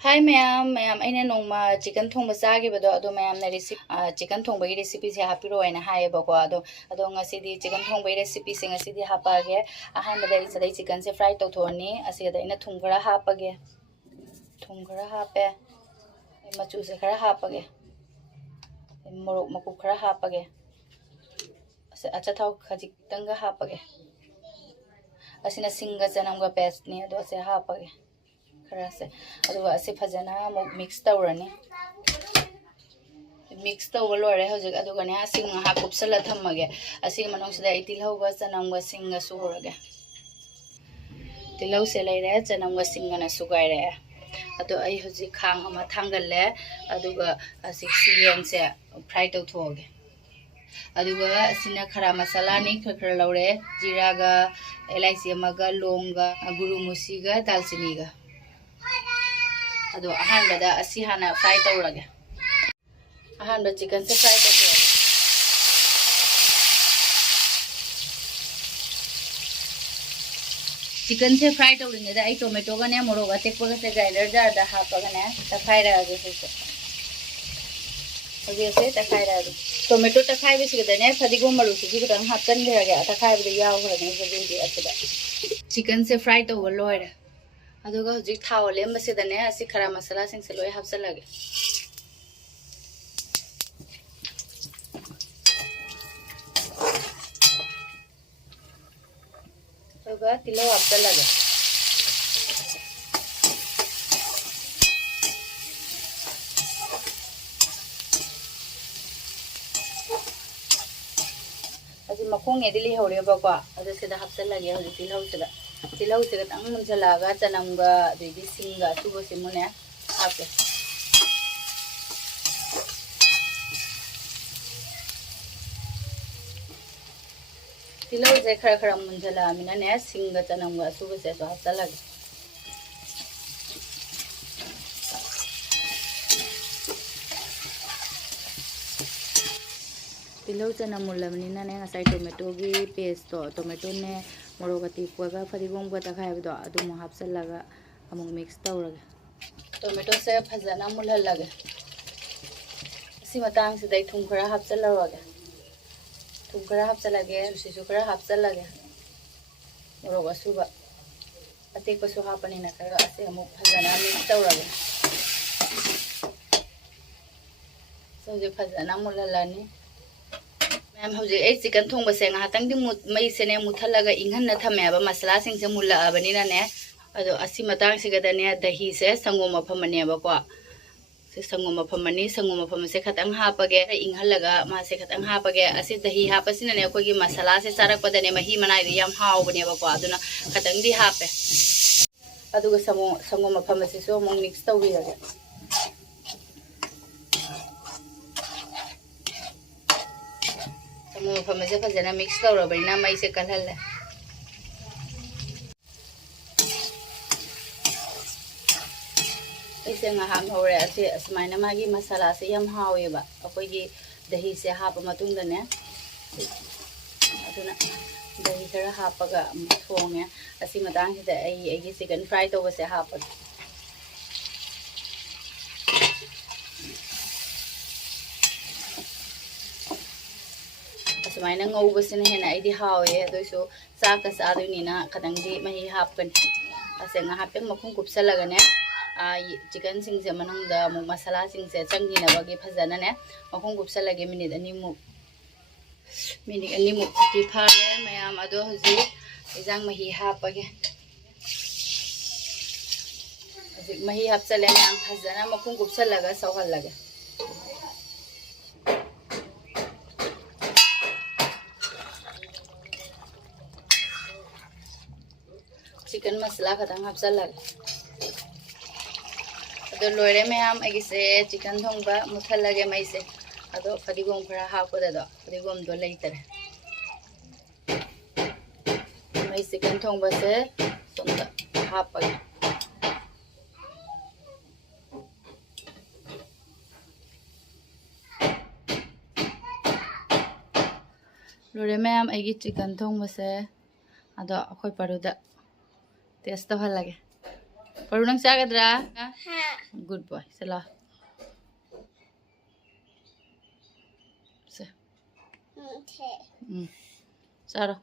Hi ma'am, I know chicken thong basagi but do ma'am na recipe chicken thong bagi recipe se happy ro na hai ba ko ado ngasi di chicken thong bagi recipe se ngasi di hapa ge ahan ba dai sadai chicken se fry to thoni ase da ina thong khara hapa ge thong khara hape machu se khara hapa ge morok maku khara hapa ge ase acha thau khaji tanga hapa ge asina singa chanam ga paste ni ado se hapa ge खरा से अदुगा असे फजना मो mix तवरनी mix तव लोरे हजिक अदुगा ने सिंग हा कुपसला थमगे असि मनों से दै तिलहौगा चनमगा सिंगा सुहोरगे तिलहौ से लैरे चनमगा सिंगना सुगाइरे अदु आई हजिक खांग अमा थांगले अदुगा असि सियन से फ्राई तो थोगे अदुगा असिना खरा मसाला नि खखर लौरे जीरागा एलाइसी अमगा लोंगा गुरुमुसीगा दालचीनीगा अदो अहानबदा असि हाना फ्राई तौरगे अहानब चिकन से फ्राई तौरगे चिकन से फ्राई तौरिनेदा आई टोमेटो गने मोरोग अटेकपगा से ग्राइंडर जार दा हापगने तखाइ रागे से ओगे से तखाइ रागे टोमेटो तखाइ बिसगदने फदिगो मरुसि जी गदन हापचन लेरगे तखाइ बदे याव होरगे जबेदी अतदा चिकन से फ्राई तौग लोइरे अदुगा हुजिक थाव लेमबसेदने असि खरा मसाला सिंग से लोय हापसलगे अदुगा तिलो हापसलगे असि मखोंग एदिली हौरेबको अदु सिदा हापसलगे हुजिक तिलो सिदा तिलहौ से तंग मुंजलागा चनमगा देदी सिंगा सुबो से मुने हापे तिलहौ से खरा खरा मुंजला मिना ने सिंगा चनमगा सुबो से हापसलगे तिलहौ चनम मुलमनिना ने ngasai tomato gi paste to tomato ne मोरोगती पुगा फरिगोम को तखाइबदो अदुम हापसलगा अमुक मिक्स तौरगे टोमेटो से फजना मुलहलगे इसी मतांग से दई थुम खरा हापसलरगे थुम खरा हापसलगे सुसिसु खरा हापसलगे मोरोग असुबा अतेक पसु हापनी न खरा असे अमुक फजना मिक्स तौरगे सोजे फजना मुलहलानी मैम हजे ए चिकन थोंग बसे ngahतंग दि मई से ने मुथलगा इंघन थमेबा मसला सिंग से मुल्लाबनी ने अदो असि मतांग सिगदने दही से संगो मफमनेबा को से संगो मफमनी संगो मफम से खतंग हापगे इंघलगा मा से खतंग हापगे असि दही हापसिन ने कोगी मसला से सारक पदने मही मनाइ दि याम हावबनेबा को अदुना खतंग दि हापे अदुगा संगो मफम से सो मो मिक्स तौबिरगे मफम से फजना मिक्स तौरबनिना मई से कलहले ऐसे ngahang hore ase asmaina magi masala se yam haweba akoigi dahi se hapa matungdane aduna dahi khara hapaga thonge asi matang sida ai chicken fry to se hapa asmaina ngobasina hena aidi hawe adoiso chaka sadunina khadangdi mahi hapkan ase ngahapeng makhung kupsalagane chicken सिंग से मनंग दा मु मसाला सिंग से चंगी ना बगे फजना ने मखों गुप्सा लगे मिनिट अनि मु की फाले मयाम अदो हजि इजांग मही हापगे हजि मही हापचले मयाम फजना मखों गुप्सा लगा सौहल लगे चिकन मसाला खतंग हापचल लगे अदो लोरे मैम अगिसे चिकन थोंबा मुथलगे मैसे अदो फदिगोम खरा हापदो फदिगोम दो लेतरे मै चिकन थोंबा से सोंदा हापगे Lore ma'am, I get chicken thongba se. Ado akhoi paruda taste to lage. Paru nang chagadra? Good boy. Sala. Se. Charo.